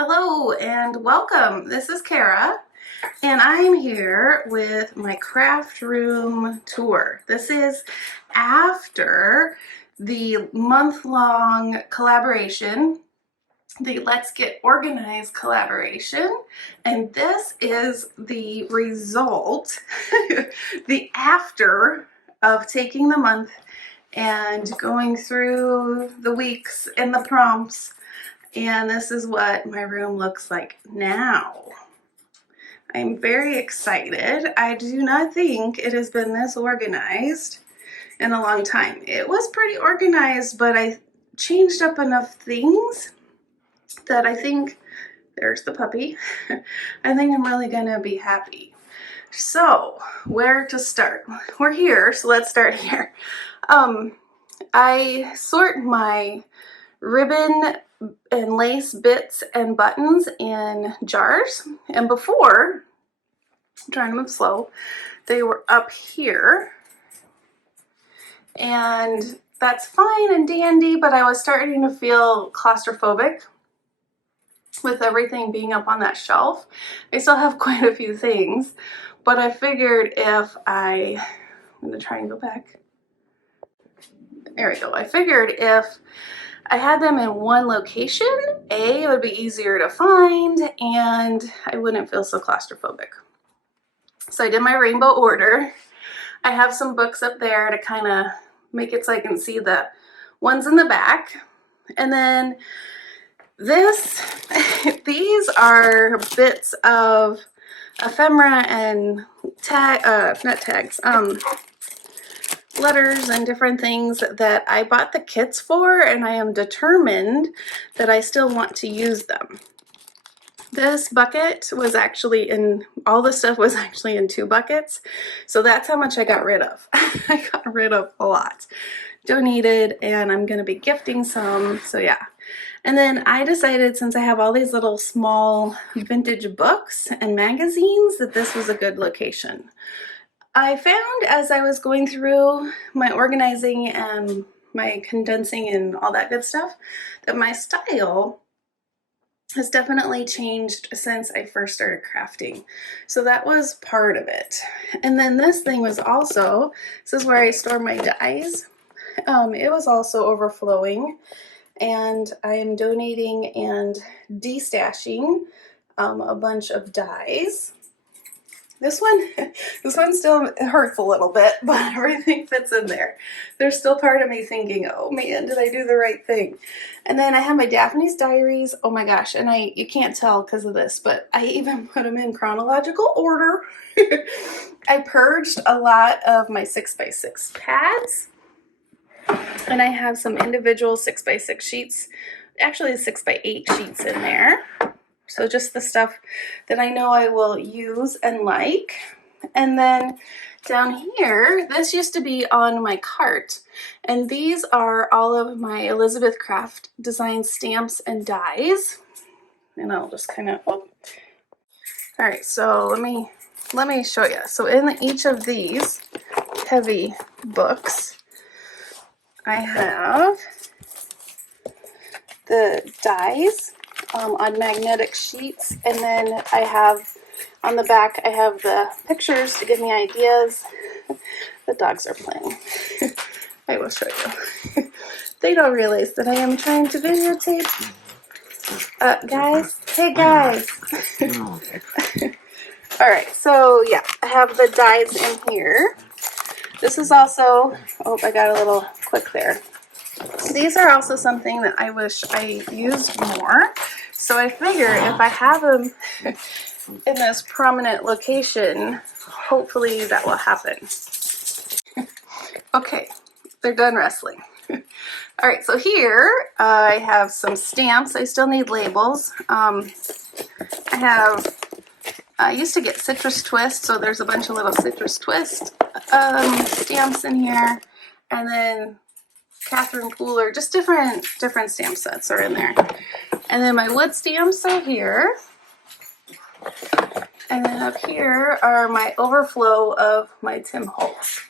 Hello and welcome. This is Cara and I'm here with my craft room tour. This is after the month-long collaboration, the Let's Get Organized collaboration, and this is the result, the after of taking the month and going through the weeks and the prompts. And this is what my room looks like now. I'm very excited. I do not think it has been this organized in a long time. It was pretty organized, but I changed up enough things that I think, there's the puppy, I think I'm really gonna be happy. So, where to start? We're here, so let's start here. I sort my ribbon and lace bits and buttons in jars, and before, I'm trying to move slow, they were up here, and that's fine and dandy, but I was starting to feel claustrophobic with everything being up on that shelf. I still have quite a few things, but I figured if I'm gonna try and go back. There we go. I figured if I had them in one location, it would be easier to find and I wouldn't feel so claustrophobic. So I did my rainbow order. I have some books up there to kind of make it so I can see the ones in the back. And then these are bits of ephemera and letters and different things that I bought the kits for, and I am determined that I still want to use them. This bucket was actually in, all the stuff was actually in 2 buckets, so that's how much I got rid of. I got rid of a lot. Donated, and I'm going to be gifting some, so yeah. And then I decided, since I have all these little small vintage books and magazines, that this was a good location. I found as I was going through my organizing and my condensing and all that good stuff that my style has definitely changed since I first started crafting. So that was part of it. And then this thing was also, this is where I store my dies. It was also overflowing, and I am donating and destashing a bunch of dies. This one still hurts a little bit, but everything fits in there. There's still part of me thinking, oh man, did I do the right thing? And then I have my Daphne's diaries. Oh my gosh, and you can't tell because of this, but I even put them in chronological order. I purged a lot of my 6x6 pads, and I have some individual 6x6 sheets, actually 6x8 sheets in there. So just the stuff that I know I will use and like. And then down here, this used to be on my cart. And these are all of my Elizabeth Craft design stamps and dies. And I'll just kind of, oh. All right, so let me show you. So in each of these heavy books, I have the dies on magnetic sheets, and then I have on the back, I have the pictures to give me ideas. The dogs are playing. I will show you. They don't realize that I am trying to videotape. Guys, hey guys. All right, so yeah, I have the dies in here. This is also, oh, I got a little click there. These are also something that I wish I used more. So I figure if I have them in this prominent location, hopefully that will happen. Okay, they're done wrestling. All right, so here I have some stamps. I still need labels. I used to get Citrus Twist, so there's a bunch of little Citrus Twist stamps in here. And then Catherine Pooler, just different stamp sets are in there. And then my wood stamps are here. And then up here are my overflow of my Tim Holtz.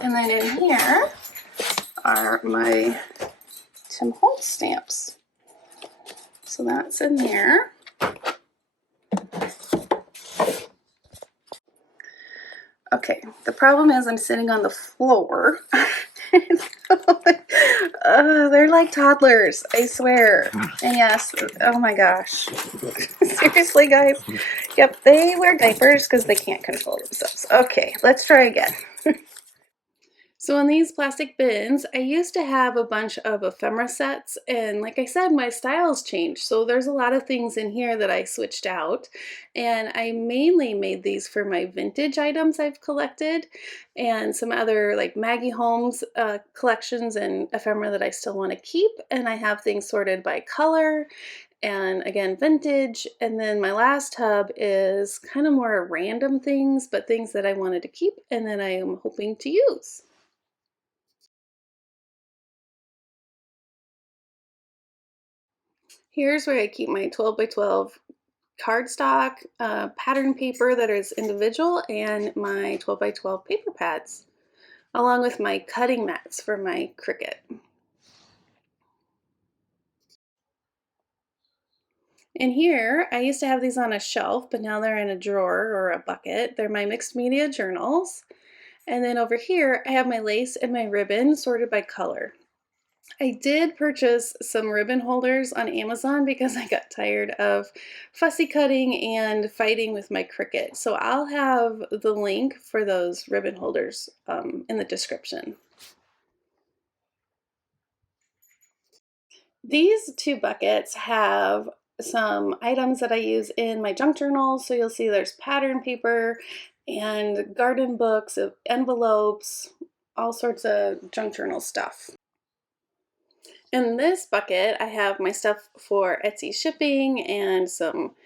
And then in here are my Tim Holtz stamps. So that's in there. Okay, the problem is I'm sitting on the floor. They're like toddlers, I swear. And yes, oh my gosh. Seriously, guys? Yep, they wear diapers because they can't control themselves. Okay, let's try again. So in these plastic bins, I used to have a bunch of ephemera sets, and like I said, my styles changed. So there's a lot of things in here that I switched out, and I mainly made these for my vintage items I've collected, and some other like Maggie Holmes collections and ephemera that I still want to keep, and I have things sorted by color, and again vintage. And then my last tub is kind of more random things, but things that I wanted to keep and then I am hoping to use. Here's where I keep my 12 by 12 cardstock pattern paper that is individual and my 12 by 12 paper pads, along with my cutting mats for my Cricut. In here, I used to have these on a shelf, but now they're in a drawer or a bucket. They're my mixed media journals. And then over here, I have my lace and my ribbon sorted by color. I did purchase some ribbon holders on Amazon because I got tired of fussy cutting and fighting with my Cricut. So I'll have the link for those ribbon holders in the description. These two buckets have some items that I use in my junk journals. So you'll see there's pattern paper and garden books, envelopes, all sorts of junk journal stuff. In this bucket, I have my stuff for Etsy shipping and some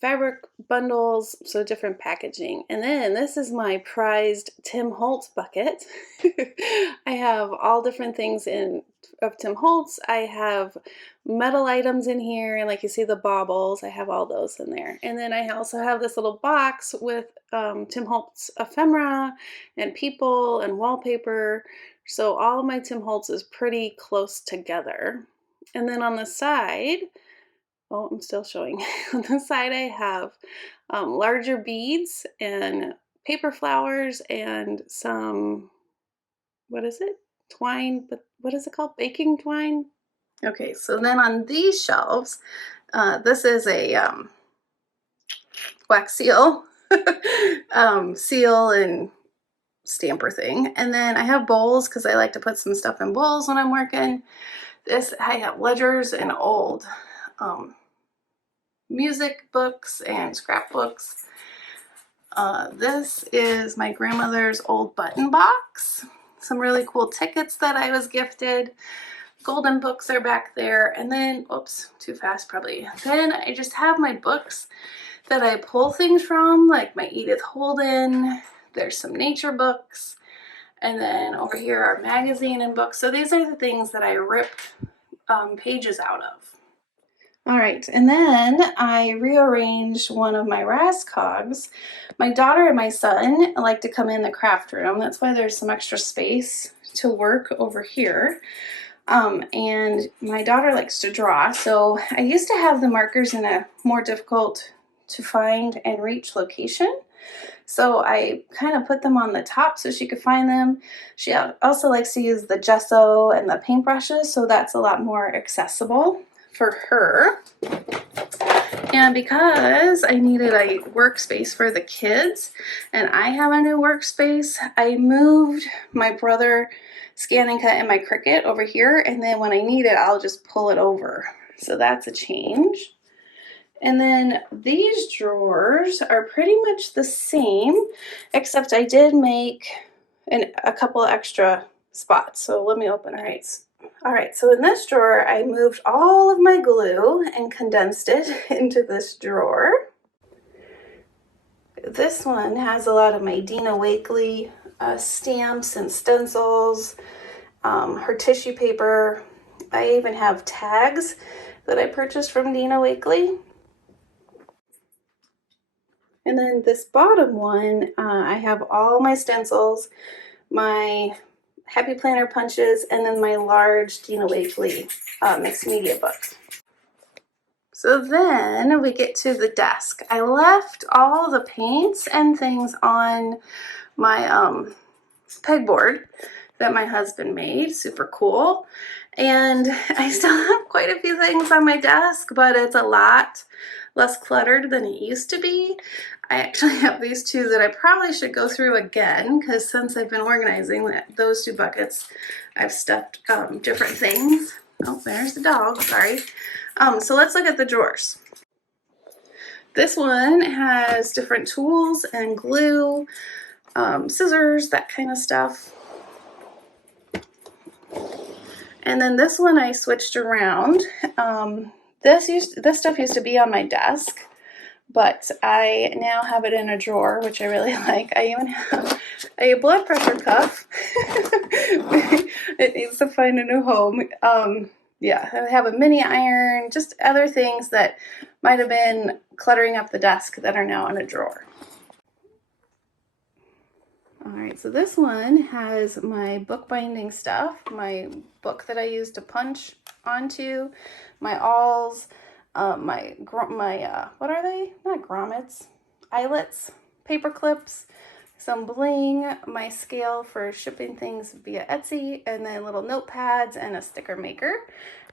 fabric bundles, so different packaging. And then this is my prized Tim Holtz bucket. I have all different things of Tim Holtz. I have metal items in here, and like you see the baubles, I have all those in there. And then I also have this little box with Tim Holtz ephemera and people and wallpaper. So all of my Tim Holtz is pretty close together. And then on the side, oh, I'm still showing. On the side I have larger beads and paper flowers and some, what is it? Twine, but what is it called? Baking twine? Okay, so then on these shelves, this is a wax seal, seal and stamper thing. And then I have bowls because I like to put some stuff in bowls when I'm working. This, I have ledgers and old music books and scrapbooks. This is my grandmother's old button box. Some really cool tickets that I was gifted. Golden books are back there. And then, oops, too fast probably. Then I just have my books that I pull things from, like my Edith Holden. There's some nature books. And then over here are magazine and books. So these are the things that I rip pages out of. All right, and then I rearranged one of my Rascogs. My daughter and my son like to come in the craft room. That's why there's some extra space to work over here. And my daughter likes to draw, so I used to have the markers in a more difficult to find and reach location. So I kind of put them on the top so she could find them. She also likes to use the gesso and the paintbrushes, so that's a lot more accessible for her. And because I needed a workspace for the kids and I have a new workspace, I moved my brother Scan and Cut and my Cricut over here, and then when I need it, I'll just pull it over. So that's a change. And then these drawers are pretty much the same, except I did make a couple extra spots. So let me open. All right, so in this drawer, I moved all of my glue and condensed it into this drawer. This one has a lot of my Dina Wakley stamps and stencils, her tissue paper. I even have tags that I purchased from Dina Wakley. And then this bottom one, I have all my stencils, my Happy Planner punches, and then my large Dina Wakley mixed media book. So then we get to the desk. I left all the paints and things on my pegboard that my husband made. Super cool. And I still have quite a few things on my desk, but it's a lot less cluttered than it used to be. I actually have these two that I probably should go through again, because since I've been organizing those two buckets, I've stuffed different things. Oh, there's the dog, sorry. So let's look at the drawers. This one has different tools and glue, scissors, that kind of stuff. And then this one I switched around. This stuff used to be on my desk, but I now have it in a drawer, which I really like. I even have a blood pressure cuff. It needs to find a new home. Yeah, I have a mini iron, just other things that might have been cluttering up the desk that are now in a drawer. All right, so this one has my bookbinding stuff, my book that I use to punch onto, my awls, what are they? Not grommets, eyelets, paper clips, some bling, my scale for shipping things via Etsy, and then little notepads and a sticker maker.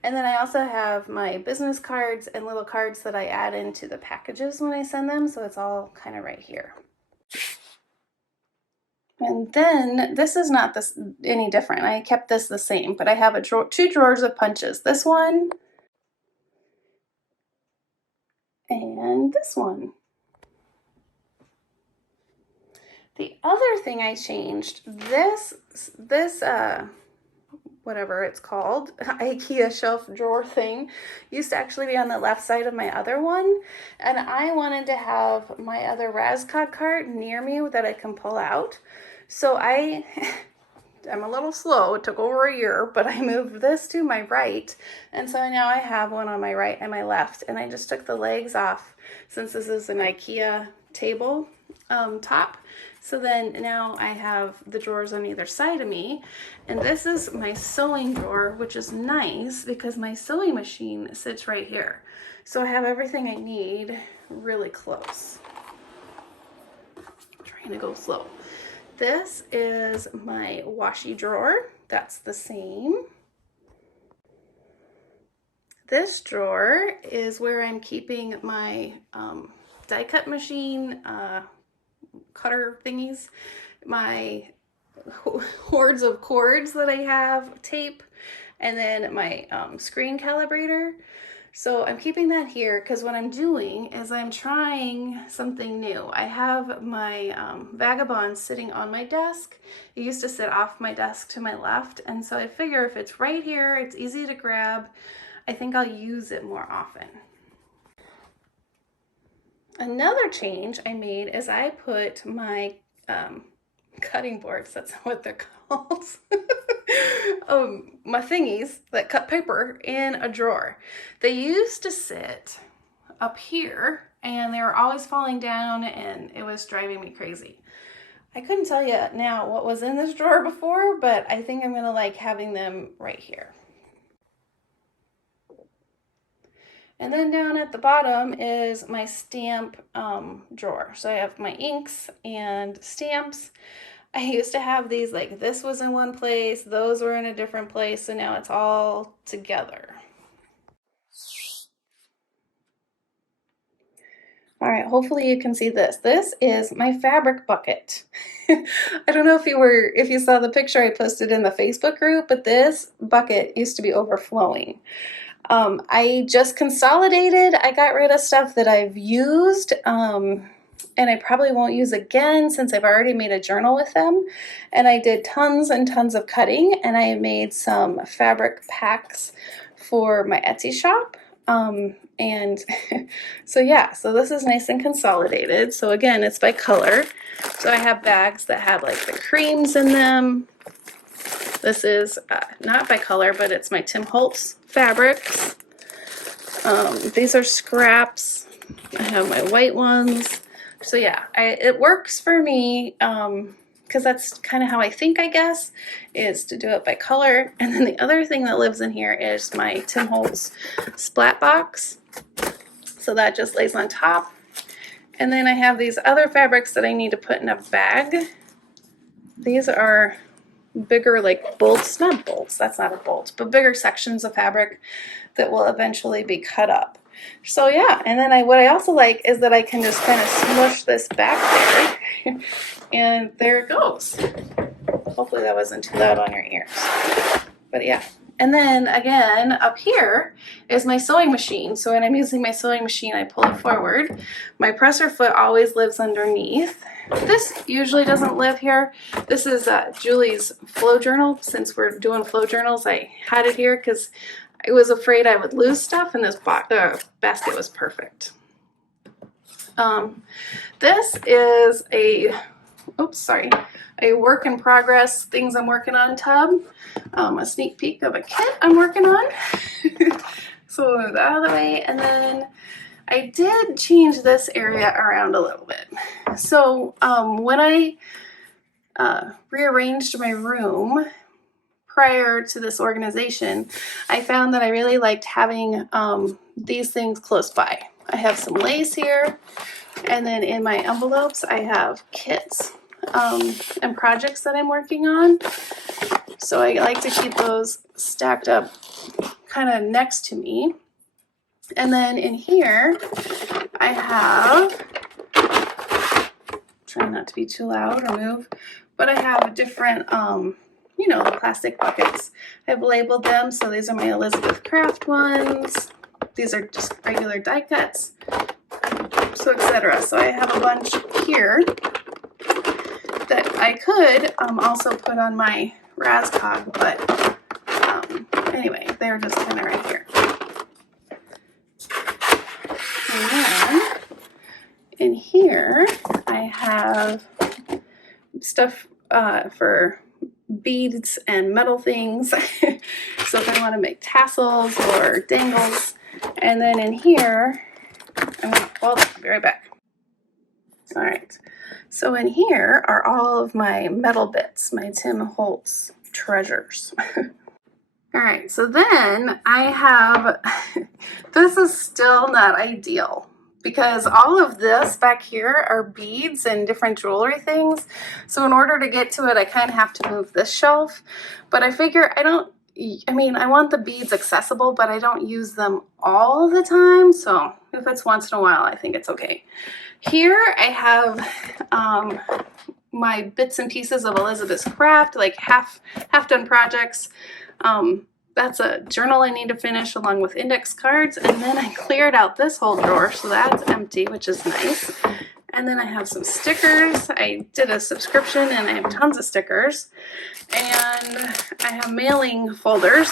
And then I also have my business cards and little cards that I add into the packages when I send them, so it's all kind of right here. And then this is not any different. I kept this the same, but I have a two drawers of punches. This one and this one. The other thing I changed, this whatever it's called, IKEA shelf drawer thing, used to actually be on the left side of my other one, and I wanted to have my other Rascod cart near me that I can pull out. So I'm a little slow, it took over a year, but I moved this to my right, and so now I have one on my right and my left, and I just took the legs off since this is an IKEA table top. So then now I have the drawers on either side of me, and this is my sewing drawer, which is nice because my sewing machine sits right here. So I have everything I need really close. I'm trying to go slow. This is my washi drawer. That's the same. This drawer is where I'm keeping my die cut machine, cutter thingies, my hordes of cords that I have, tape, and then my screen calibrator. So I'm keeping that here because what I'm doing is I'm trying something new. I have my Vagabond sitting on my desk. It used to sit off my desk to my left, and so I figure if it's right here, it's easy to grab, I think I'll use it more often. Another change I made is I put my cutting boards, that's what they're called, my thingies that cut paper, in a drawer. They used to sit up here and they were always falling down and it was driving me crazy. I couldn't tell you now what was in this drawer before, but I think I'm gonna like having them right here. And then down at the bottom is my stamp drawer. So I have my inks and stamps. I used to have these, like this was in one place, those were in a different place, so now it's all together. All right, hopefully you can see this. This is my fabric bucket. I don't know if you saw the picture I posted in the Facebook group, but this bucket used to be overflowing. I just consolidated. I got rid of stuff that I've used, and I probably won't use again since I've already made a journal with them. And I did tons and tons of cutting, and I made some fabric packs for my Etsy shop. And so yeah, so this is nice and consolidated. So again, it's by color. So I have bags that have like the creams in them. This is not by color, but it's my Tim Holtz fabrics. These are scraps. I have my white ones. So yeah, it works for me because that's kind of how I think, I guess, is to do it by color. And then the other thing that lives in here is my Tim Holtz splat box. so that just lays on top. And then I have these other fabrics that I need to put in a bag. These are bigger, like bolts, not bolts, that's not a bolt, but bigger sections of fabric that will eventually be cut up. So yeah, and then what I also like is that I can just kind of smush this back there and there it goes. Hopefully that wasn't too loud on your ears. But yeah. And then again, up here is my sewing machine. So when I'm using my sewing machine, I pull it forward. My presser foot always lives underneath. This usually doesn't live here. This is Julie's flow journal. Since we're doing flow journals, I had it here because I was afraid I would lose stuff, and this basket was perfect. This is a work in progress, things I'm working on tub. A sneak peek of a kit I'm working on. So move that out of the way, and then I did change this area around a little bit. So when I rearranged my room prior to this organization, I found that I really liked having these things close by. I have some lace here, and then in my envelopes I have kits and projects that I'm working on. So I like to keep those stacked up kind of next to me. And then in here I have, trying not to be too loud or move, but I have different the plastic buckets. I've labeled them. So these are my Elizabeth Craft ones. These are just regular die cuts, so etc. So I have a bunch here that I could also put on my Rascog, but anyway, they're just kind of right here. And then in here I have stuff for beads and metal things. So if I want to make tassels or dangles. And then in here, I'll be right back. All right. So in here are all of my metal bits, my Tim Holtz treasures. All right, so then I have, this is still not ideal because all of this back here are beads and different jewelry things. So in order to get to it, I kind of have to move this shelf, but I figure I want the beads accessible, but I don't use them all the time. So if it's once in a while, I think it's okay. Here I have my bits and pieces of Elizabeth's craft, like half done projects. That's a journal I need to finish along with index cards. And then I cleared out this whole drawer, so that's empty, which is nice. And then I have some stickers. I did a subscription and I have tons of stickers. And I have mailing folders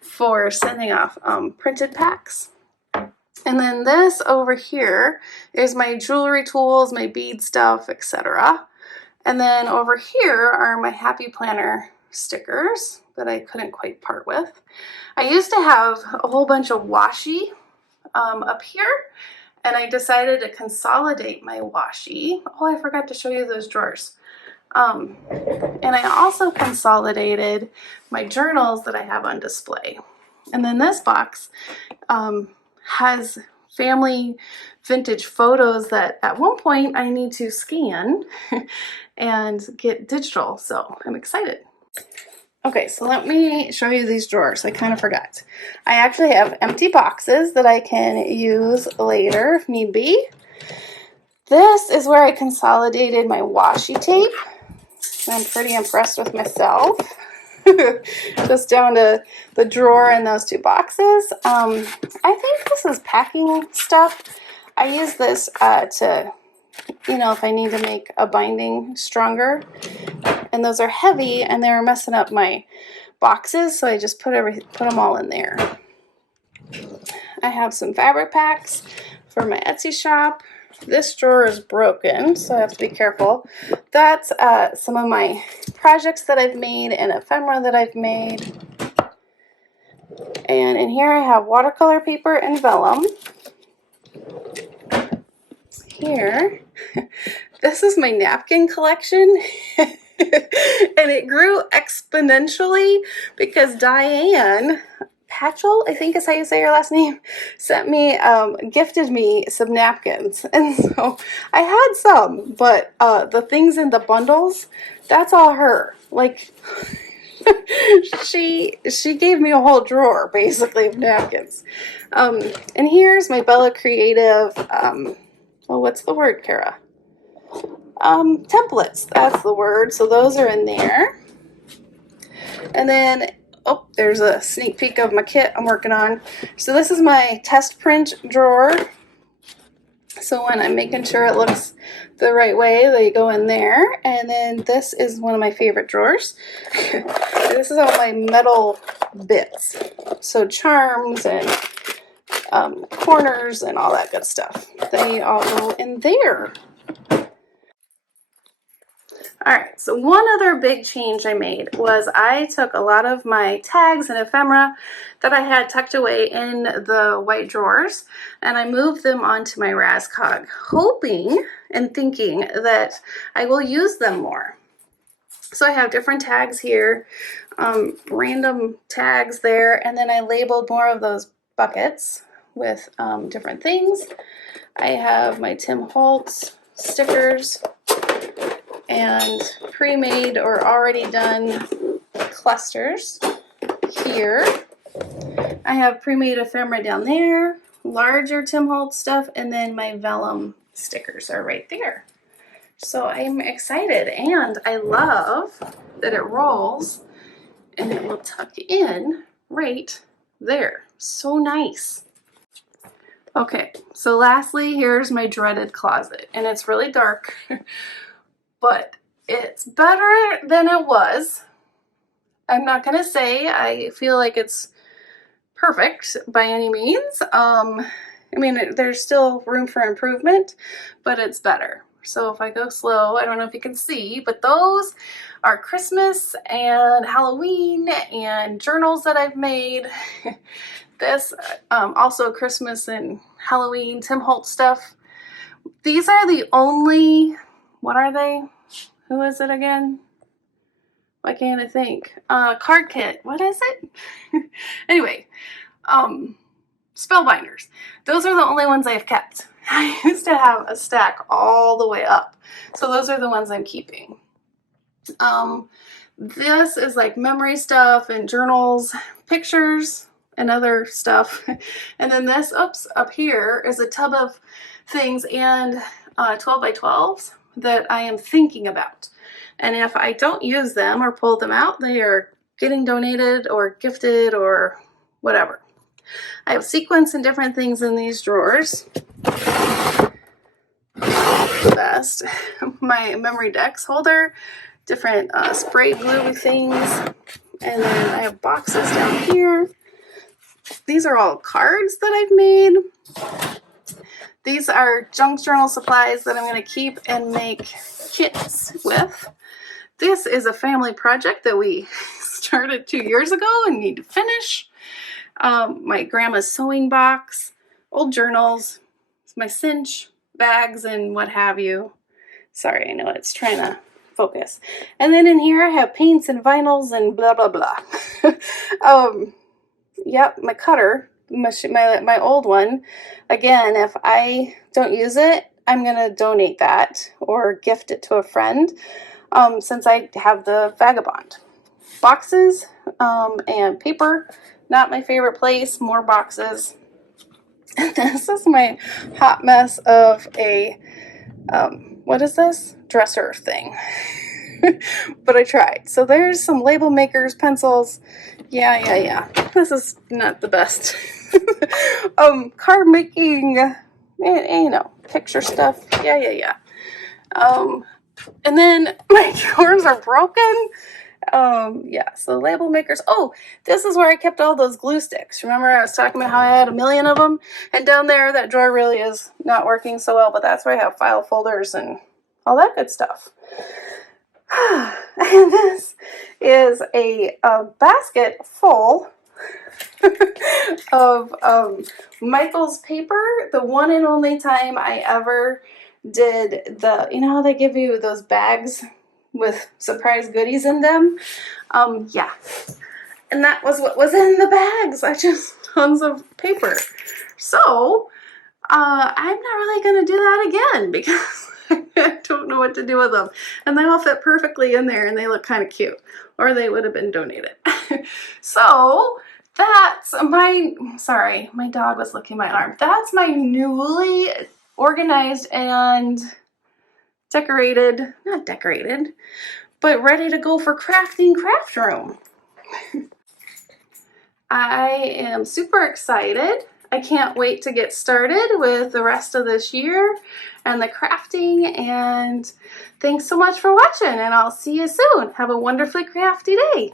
for sending off printed packs. And then this over here is my jewelry tools, my bead stuff, etc. And then over here are my Happy Planner stickers that I couldn't quite part with. I used to have a whole bunch of washi up here, and I decided to consolidate my washi. Oh, I forgot to show you those drawers. And I also consolidated my journals that I have on display. And then this box has family vintage photos that at one point I need to scan and get digital, so I'm excited. Okay, so let me show you these drawers. I kind of forgot. I actually have empty boxes that I can use later if need be. This is where I consolidated my washi tape. I'm pretty impressed with myself. Just down to the drawer in those two boxes. I think this is packing stuff. I use this to, if I need to make a binding stronger. And those are heavy and they were messing up my boxes, so I just put them all in there. I have some fabric packs for my Etsy shop. This drawer is broken, so I have to be careful. That's some of my projects that I've made and ephemera that I've made. And in here I have watercolor paper and vellum. Here, this is my napkin collection. And it grew exponentially because Diane Hatchell, I think is how you say your last name, sent me, gifted me some napkins. And so I had some, but the things in the bundles, that's all her. Like, she gave me a whole drawer, basically, of napkins. And here's my Bella Creative, oh, what's the word, Cara? Templates, that's the word. So those are in there. And then, oh, there's a sneak peek of my kit I'm working on. So this is my test print drawer. So when I'm making sure it looks the right way, they go in there. And then this is one of my favorite drawers. This is all my metal bits. So charms and corners and all that good stuff. They all go in there. Alright, so one other big change I made was I took a lot of my tags and ephemera that I had tucked away in the white drawers and I moved them onto my Raskog, hoping and thinking that I will use them more. So I have different tags here, random tags there, and then I labeled more of those buckets with different things. I have my Tim Holtz stickers and pre-made or already done clusters here. I have pre-made ephemera down there, larger Tim Holtz stuff, and then my vellum stickers are right there. So I'm excited, and I love that it rolls and it will tuck in right there. So nice. Okay, so lastly, here's my dreaded closet, and it's really dark. But it's better than it was. I'm not gonna say I feel like it's perfect by any means. I mean, there's still room for improvement, but it's better. So if I go slow, I don't know if you can see, but those are Christmas and Halloween and journals that I've made. This also Christmas and Halloween Tim Holtz stuff. These are the only, what are they? Who is it again? Why can't I think? Card kit. What is it? Anyway, spellbinders. Those are the only ones I've kept. I used to have a stack all the way up. So those are the ones I'm keeping. This is like memory stuff and journals, pictures, and other stuff. And then this, oops, up here is a tub of things and 12 by 12s that I am thinking about. And if I don't use them or pull them out, they are getting donated or gifted or whatever. I have sequins and different things in these drawers. The best. My memory decks holder, different spray glue things. And then I have boxes down here. These are all cards that I've made. These are junk journal supplies that I'm going to keep and make kits with. This is a family project that we started 2 years ago and need to finish. My grandma's sewing box, old journals, my cinch bags and what have you. Sorry, I know it's trying to focus. And then in here I have paints and vinyls and blah, blah, blah. Yep, my cutter. My old one, again, if I don't use it, I'm going to donate that or gift it to a friend since I have the Vagabond. Boxes and paper, not my favorite place, more boxes. This is my hot mess of a, what is this? Dresser thing. But I tried. So there's some label makers, pencils. Yeah. This is not the best. Card making, you know, picture stuff. Yeah. And then my drawers are broken. Yeah, so label makers. Oh, this is where I kept all those glue sticks. Remember I was talking about how I had a million of them? And down there, that drawer really is not working so well, but that's where I have file folders and all that good stuff. And this is a basket full of Michael's paper. The one and only time I ever did the, you know how they give you those bags with surprise goodies in them? Yeah. And that was what was in the bags. I just tons of paper. So I'm not really going to do that again because I don't know what to do with them. And they all fit perfectly in there and they look kind of cute, or they would have been donated. So that's my, sorry, my dog was licking my arm. That's my newly organized and decorated, not decorated, but ready to go for crafting craft room. I am super excited. I can't wait to get started with the rest of this year and the crafting, and thanks so much for watching, and I'll see you soon. Have a wonderfully crafty day.